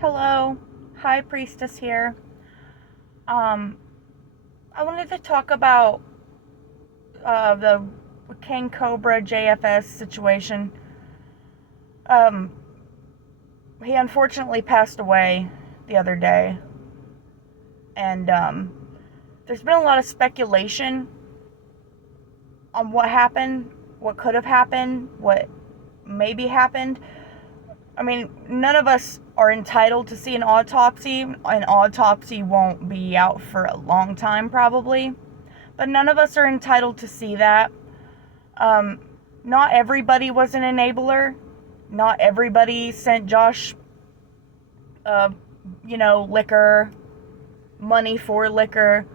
Hello, High Priestess here. Um, I wanted to talk about the King Cobra JFS situation. Um, he unfortunately passed away the other day, and there's been a lot of speculation on what happened, what could have happened, what maybe happened. I mean, none of us are entitled to see an autopsy. An autopsy won't be out for a long time, probably. But none of us are entitled to see that. Um, Not everybody was an enabler. Not everybody sent Josh, uh, liquor, money for liquor.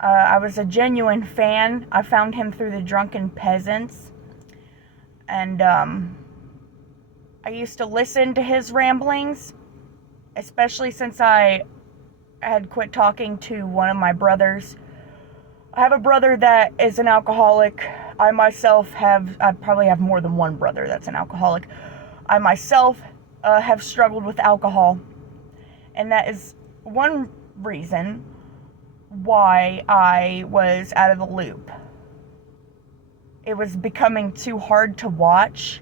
I was a genuine fan. I found him through the Drunken Peasants. And I used to listen to his ramblings, especially since I had quit talking to one of my brothers. I have a brother that is an alcoholic. I probably have more than one brother that's an alcoholic. I myself have struggled with alcohol. And that is one reason why I was out of the loop. It was becoming too hard to watch,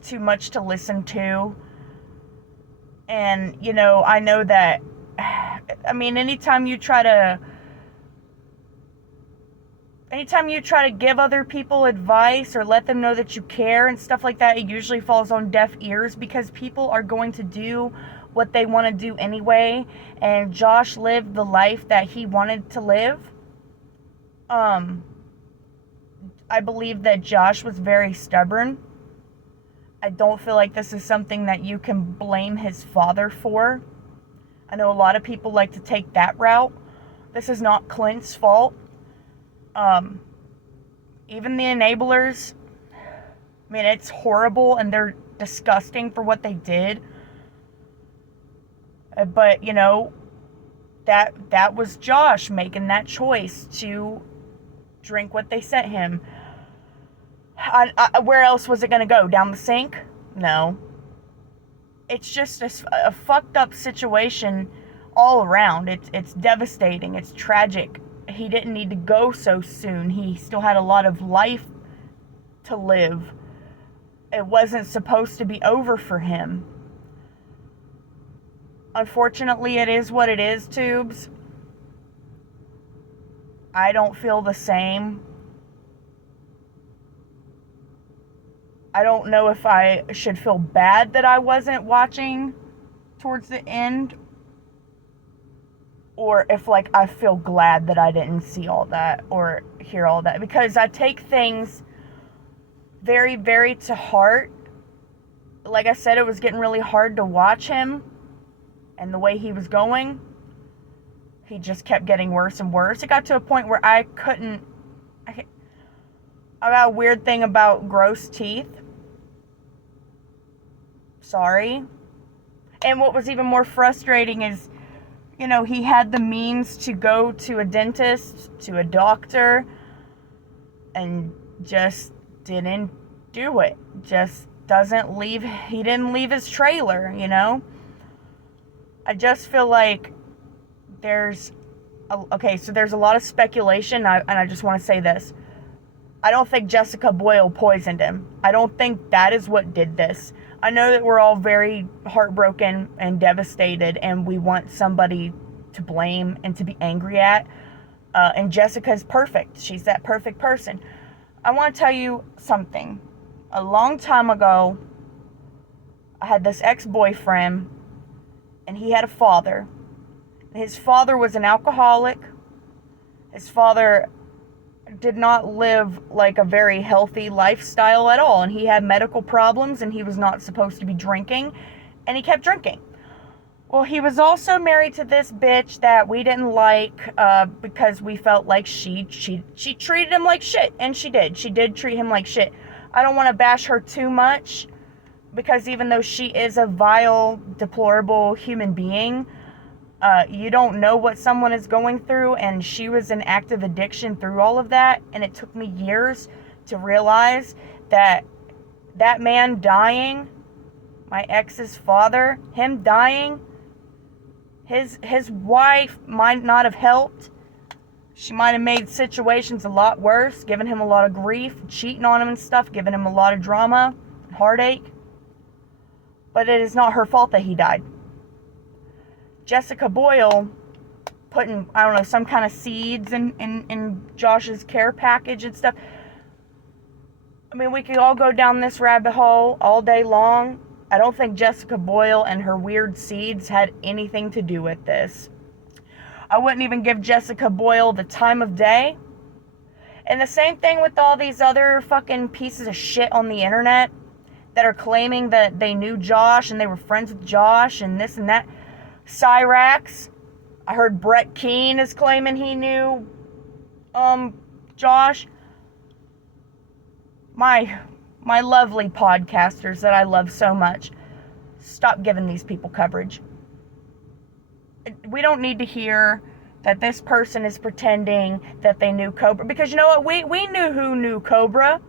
too much to listen to. And, I know that, anytime you try to give other people advice or let them know that you care and stuff like that, it usually falls on deaf ears because people are going to do what they want to do anyway. And Josh lived the life that he wanted to live. I believe that Josh was very stubborn. I don't feel like this is something that you can blame his father for. I know a lot of people like to take that route. This is not Clint's fault. Even the enablers, it's horrible and they're disgusting for what they did. But, that was Josh making that choice to drink what they sent him. Where else was it going to go? Down the sink? No. It's just a fucked up situation all around. It's devastating. It's tragic. He didn't need to go so soon. He still had a lot of life to live. It wasn't supposed to be over for him. Unfortunately, it is what it is, Tubes. I don't feel the same. I don't know if I should feel bad that I wasn't watching towards the end, or if I feel glad that I didn't see all that or hear all that, because I take things very, very to heart. Like I said, it was getting really hard to watch him, and the way he was going, he just kept getting worse and worse. It got to a point where I got a weird thing about gross teeth. Sorry. And what was even more frustrating is, he had the means to go to a dentist, to a doctor, and just didn't do it. He didn't leave his trailer, I just feel like there's a lot of speculation, and I just want to say this. I don't think Jessica Boyle poisoned him. I don't think that is what did this. I know that we're all very heartbroken and devastated, and we want somebody to blame and to be angry at. And Jessica's perfect. She's that perfect person. I want to tell you something. A long time ago, I had this ex-boyfriend, and he had a father. His father was an alcoholic. His father did not live a very healthy lifestyle at all, and he had medical problems, and he was not supposed to be drinking, and he kept drinking. Well, he was also married to this bitch that we didn't like, because we felt like she treated him like shit, and she did treat him like shit. I don't want to bash her too much, because even though she is a vile, deplorable human being, you don't know what someone is going through, and she was in active addiction through all of that, and it took me years to realize that man dying my ex's father, him dying, his wife might not have helped. She might have made situations a lot worse, giving him a lot of grief, cheating on him and stuff, giving him a lot of drama, heartache. But it is not her fault that he died. Jessica Boyle putting, I don't know, some kind of seeds in Josh's care package and stuff. I mean, we could all go down this rabbit hole all day long. I don't think Jessica Boyle and her weird seeds had anything to do with this. I wouldn't even give Jessica Boyle the time of day. And the same thing with all these other fucking pieces of shit on the internet that are claiming that they knew Josh and they were friends with Josh and this and that. Cyrax. I heard Brett Keane is claiming he knew Josh. My lovely podcasters that I love so much, stop giving these people coverage. We don't need to hear that this person is pretending that they knew Cobra. Because you know what? We knew who knew Cobra.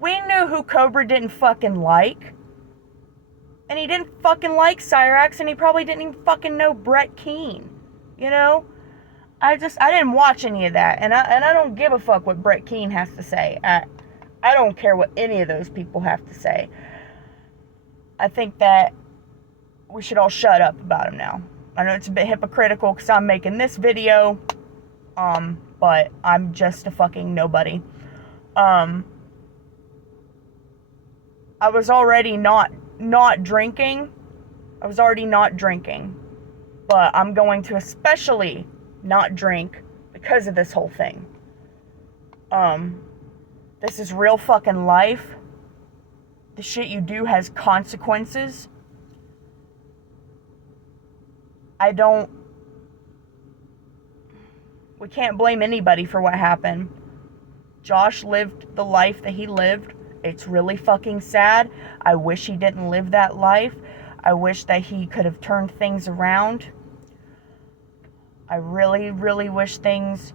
We knew who Cobra didn't fucking like. And he didn't fucking like Cyrax, and he probably didn't even fucking know Brett Keane. You know? I didn't watch any of that. And I don't give a fuck what Brett Keane has to say. I don't care what any of those people have to say. I think that we should all shut up about him now. I know it's a bit hypocritical because I'm making this video, but I'm just a fucking nobody. I was already not drinking. I was already not drinking, but I'm going to especially not drink because of this whole thing. This is real fucking life. The shit you do has consequences. We can't blame anybody for what happened. Josh lived the life that he lived. It's really fucking sad. I wish he didn't live that life. I wish that he could have turned things around. I really, really wish things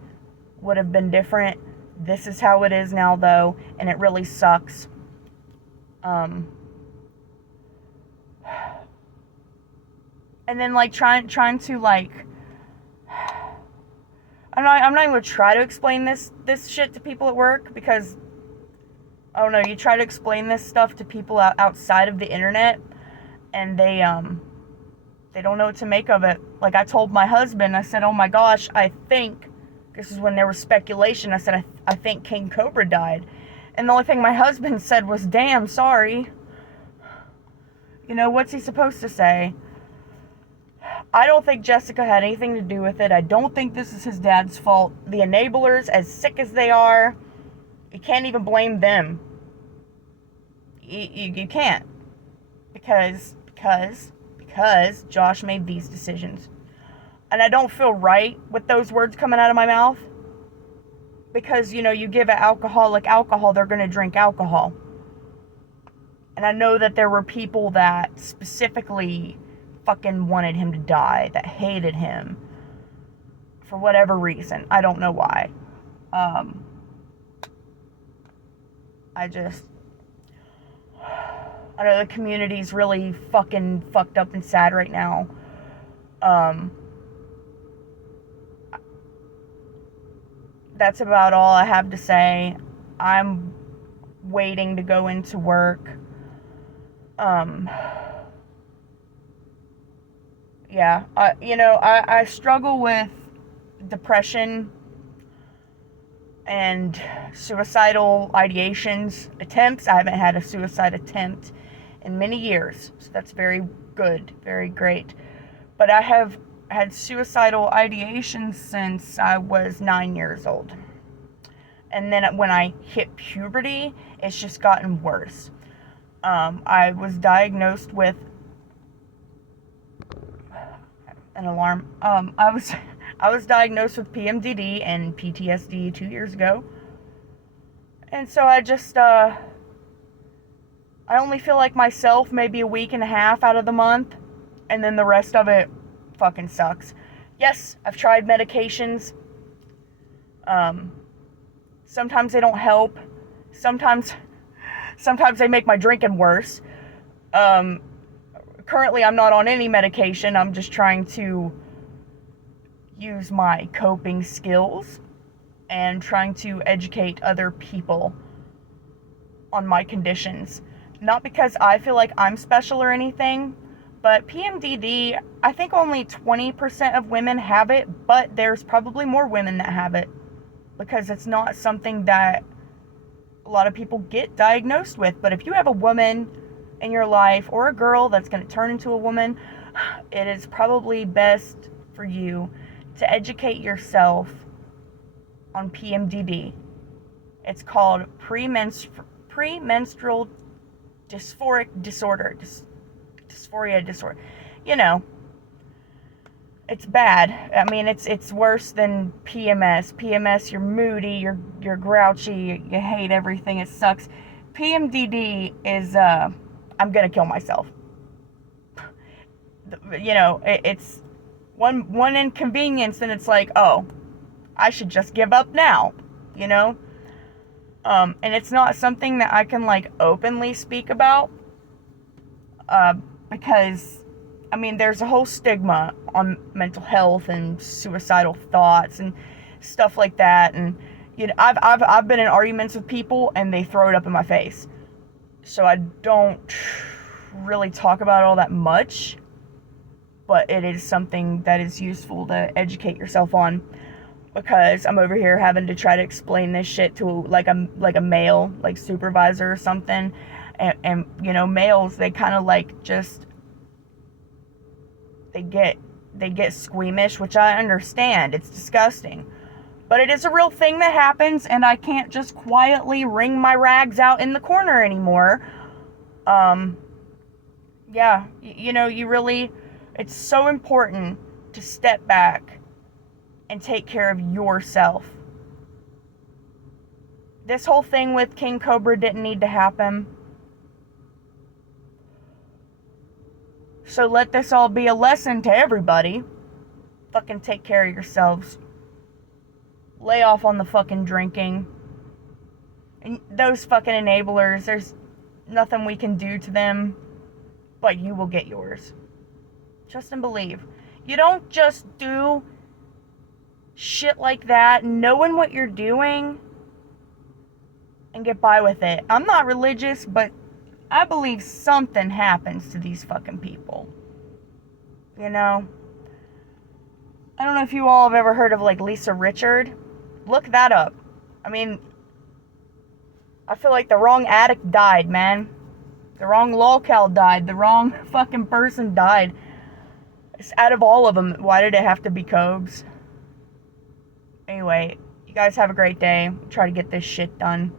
would have been different. This is how it is now, though, and it really sucks. And then, like, trying to, like, I'm not even going to try to explain this shit to people at work, because, I don't know, you try to explain this stuff to people outside of the internet, and they don't know what to make of it. Like, I told my husband, I said, oh my gosh, I think, this is when there was speculation, I said, I think King Cobra died. And the only thing my husband said was, damn, sorry. You know, what's he supposed to say? I don't think Jessica had anything to do with it. I don't think this is his dad's fault. The enablers, as sick as they are, you can't even blame them. You can't. Because Josh made these decisions. And I don't feel right with those words coming out of my mouth. Because, you know, you give an alcoholic alcohol, they're going to drink alcohol. And I know that there were people that specifically fucking wanted him to die, that hated him. For whatever reason. I don't know why. I know the community's really fucking fucked up and sad right now. That's about all I have to say. I'm waiting to go into work. Yeah, I struggle with depression and suicidal ideations, attempts. I haven't had a suicide attempt in many years, so that's very good, very great. But I have had suicidal ideations since I was 9 years old. And then when I hit puberty, it's just gotten worse. I was diagnosed with an alarm. I was diagnosed with PMDD and PTSD 2 years ago. And so I only feel like myself maybe a week and a half out of the month, and then the rest of it fucking sucks. Yes, I've tried medications. Sometimes they don't help. Sometimes they make my drinking worse. currently I'm not on any medication. I'm just trying to use my coping skills and trying to educate other people on my conditions. Not because I feel like I'm special or anything, but PMDD, I think only 20% of women have it, but there's probably more women that have it because it's not something that a lot of people get diagnosed with. But if you have a woman in your life or a girl that's going to turn into a woman, it is probably best for you to educate yourself on PMDD. It's called premenstrual dysphoric disorder. Dysphoria disorder. You know, it's bad. I mean, it's worse than PMS. PMS, you're moody, you're grouchy, you hate everything, it sucks. PMDD is I'm gonna kill myself. You know, it's one inconvenience, and it's like, oh, I should just give up now. You know, and it's not something that I can like openly speak about, because I mean, there's a whole stigma on mental health and suicidal thoughts and stuff like that. And you know, I've been in arguments with people and they throw it up in my face. So I don't really talk about it all that much, but it is something that is useful to educate yourself on, because I'm over here having to try to explain this shit to like a male, like supervisor or something. And you know, males, they kind of like just they get squeamish, which I understand. It's disgusting. But it is a real thing that happens, and I can't just quietly wring my rags out in the corner anymore. Yeah, you know, it's so important to step back and take care of yourself. This whole thing with King Cobra didn't need to happen. So let this all be a lesson to everybody. Fucking take care of yourselves. Lay off on the fucking drinking. And those fucking enablers, there's nothing we can do to them, but you will get yours. Trust and believe. You don't just do shit like that, knowing what you're doing, and get by with it. I'm not religious, but I believe something happens to these fucking people. You know? I don't know if you all have ever heard of, like, Lisa Richard. Look that up. I mean, I feel like the wrong addict died, man. The wrong lolcow died. The wrong fucking person died. It's out of all of them, why did it have to be Cobes? Anyway, you guys have a great day. Try to get this shit done.